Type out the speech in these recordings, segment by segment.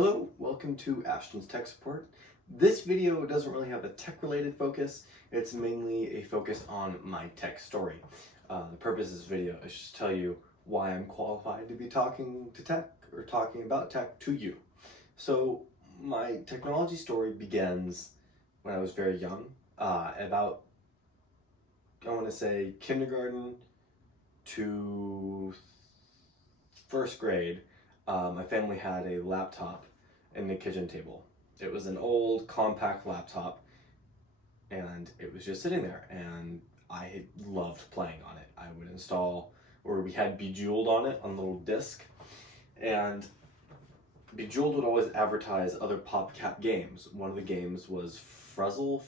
Hello, welcome to Ashton's Tech Support. This video doesn't really have a tech-related focus. It's mainly a focus on my tech story. The purpose of this video is just to tell you why I'm qualified to be talking to tech or talking about tech to you. So my technology story begins when I was very young, about, I want to say, kindergarten to first grade. My family had a laptop in the kitchen table. It was an old compact laptop and it was just sitting there, and I loved playing on it. I would install, or we had Bejeweled on it on a little disc, and Bejeweled would always advertise other PopCap games. One of the games was Frizzle,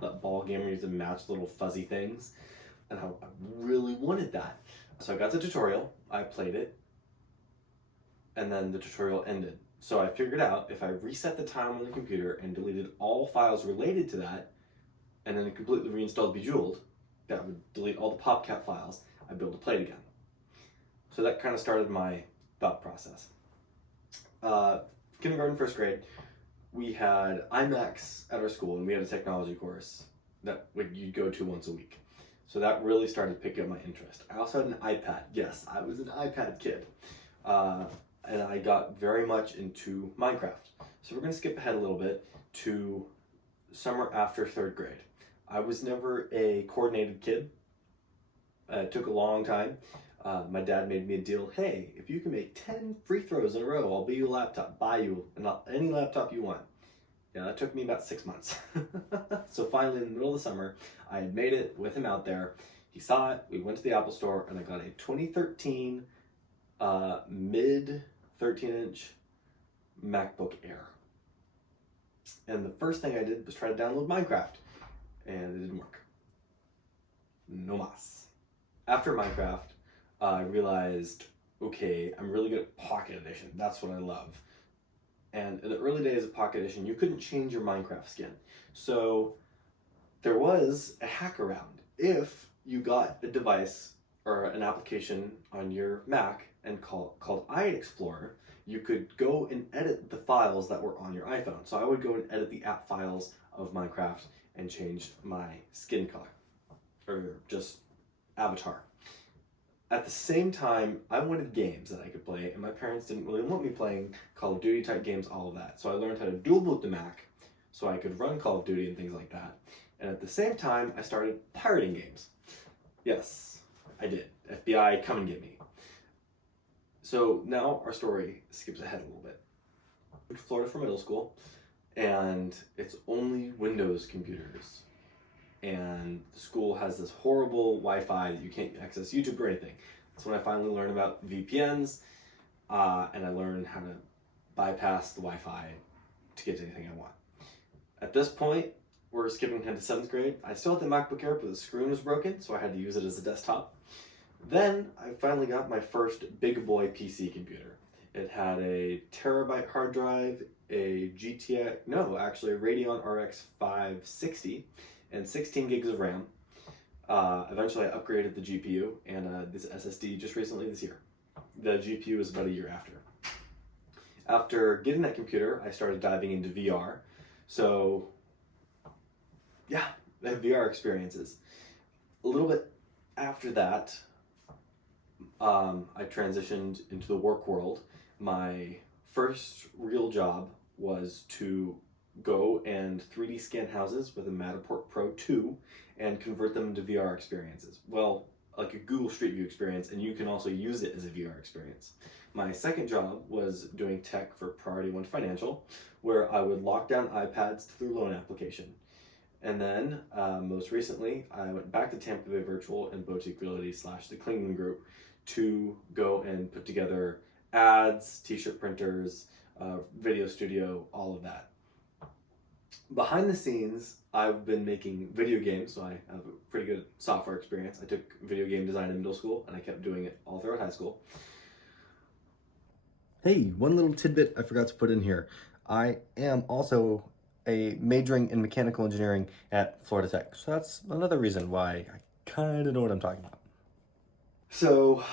that ball game where you had to match little fuzzy things, and I really wanted that. So I got the tutorial, I played it, and then the tutorial ended. So I figured out if I reset the time on the computer and deleted all files related to that, and then completely reinstalled Bejeweled, that would delete all the PopCap files, I'd be able to play it again. So that kind of started my thought process. Kindergarten, first grade, we had iMacs at our school, and we had a technology course that you'd go to once a week. So that really started picking up my interest. I also had an iPad. Yes, I was an iPad kid. And I got very much into Minecraft. So we're going to skip ahead a little bit to summer after third grade. I was never a coordinated kid. It took a long time. My dad made me a deal. Hey, if you can make 10 free throws in a row, I'll buy you a laptop. Buy you any laptop you want. Yeah, that took me about 6 months. So finally, in the middle of the summer, I had made it with him out there. He saw it. We went to the Apple store, and I got a 2013 mid 13-inch MacBook Air. And the first thing I did was try to download Minecraft, and it didn't work. No mas. After Minecraft, I realized, okay, I'm really good at Pocket Edition. That's what I love. And in the early days of Pocket Edition, you couldn't change your Minecraft skin. So there was a hack around. If you got a device or an application on your Mac and called iExplorer, you could go and edit the files that were on your iPhone. So I would go and edit the app files of Minecraft and change my skin color, or just avatar. At the same time, I wanted games that I could play, and my parents didn't really want me playing Call of Duty type games, all of that. So I learned how to dual boot the Mac so I could run Call of Duty and things like that. And at the same time, I started pirating games. Yes, I did. FBI, come and get me. So now our story skips ahead a little bit. I moved to Florida for middle school, and it's only Windows computers. And the school has this horrible Wi-Fi that you can't access YouTube or anything. That's when I finally learned about VPNs, and I learned how to bypass the Wi-Fi to get to anything I want. At this point, we're skipping ahead to 7th grade. I still had the MacBook Air, but the screen was broken, so I had to use it as a desktop. Then I finally got my first big boy PC computer. It had a terabyte hard drive, a Radeon RX 560, and 16 gigs of RAM. Eventually I upgraded the GPU and this SSD just recently this year. The GPU was about a year after. After getting that computer, I started diving into VR. So yeah, I have VR experiences. A little bit after that, I transitioned into the work world. My first real job was to go and 3D scan houses with a Matterport Pro 2 and convert them into VR experiences. Well, like a Google Street View experience, and you can also use it as a VR experience. My second job was doing tech for Priority One Financial, where I would lock down iPads to their loan application. And then, most recently, I went back to Tampa Bay Virtual and Boutique Realty / the Klingman Group to go and put together ads, t-shirt printers, video studio, all of that. Behind the scenes, I've been making video games, so I have a pretty good software experience. I took video game design in middle school, and I kept doing it all throughout high school. Hey, one little tidbit I forgot to put in here. I am also majoring in mechanical engineering at Florida Tech, so that's another reason why I kind of know what I'm talking about. So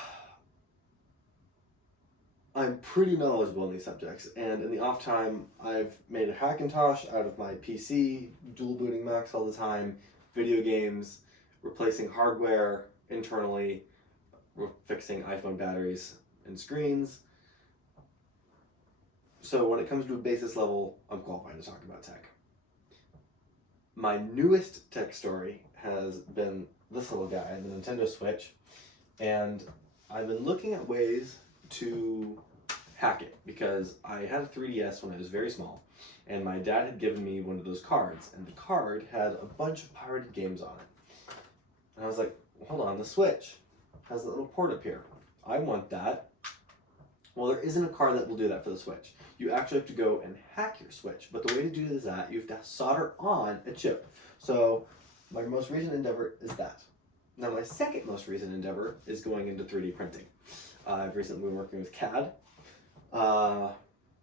I'm pretty knowledgeable in these subjects, and in the off time, I've made a Hackintosh out of my PC, dual booting Macs all the time, video games, replacing hardware internally, fixing iPhone batteries and screens. So when it comes to a basis level, I'm qualified to talk about tech. My newest tech story has been this little guy, the Nintendo Switch, and I've been looking at ways to hack it because I had a 3DS when I was very small, and my dad had given me one of those cards, and the card had a bunch of pirated games on it. And I was like, hold on, the Switch has a little port up here. I want that. Well, there isn't a card that will do that for the Switch. You actually have to go and hack your Switch. But the way to do this is that you have to solder on a chip. So my most recent endeavor is that. Now my second most recent endeavor is going into 3D printing. I've recently been working with CAD. The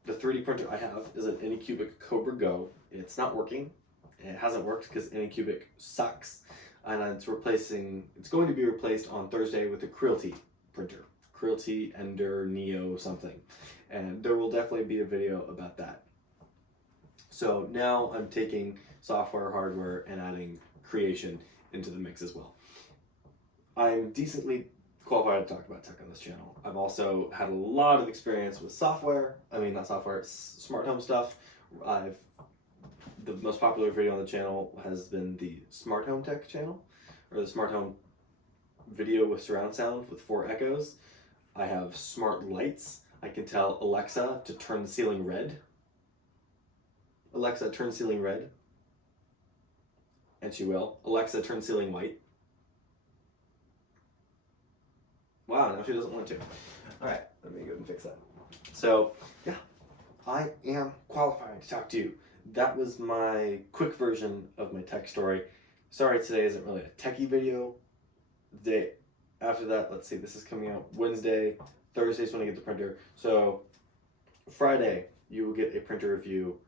3D printer I have is an Anycubic Cobra Go. It's not working. It hasn't worked because Anycubic sucks. And it's going to be replaced on Thursday with a Creality printer. Creality, Ender, Neo, something. And there will definitely be a video about that. So now I'm taking software, hardware, and adding creation into the mix as well. I'm decently qualified to talk about tech on this channel. I've also had a lot of experience with software. I mean, not software, smart home stuff. The most popular video on the channel has been the smart home tech channel, or the smart home video with surround sound with 4 echoes. I have smart lights. I can tell Alexa to turn the ceiling red. Alexa, turn ceiling red. And she will. Alexa, turn ceiling white. Wow, now she doesn't want to. Alright, let me go and fix that. So, yeah, I am qualified to talk to you. That was my quick version of my tech story. Sorry today isn't really a techie video. The day after that, let's see, this is coming out Wednesday. Thursday's when I get the printer. So Friday, you will get a printer review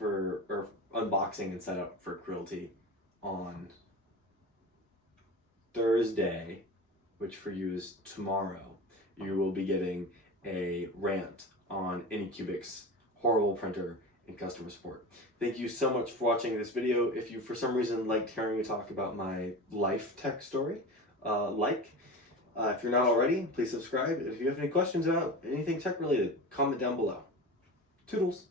or unboxing and setup for Creality. On Thursday, which for you is tomorrow, you will be getting a rant on Anycubic's horrible printer and customer support. Thank you so much for watching this video. If you for some reason liked hearing me talk about my life tech story, if you're not already, please subscribe. If you have any questions about anything tech related, comment down below. Toodles.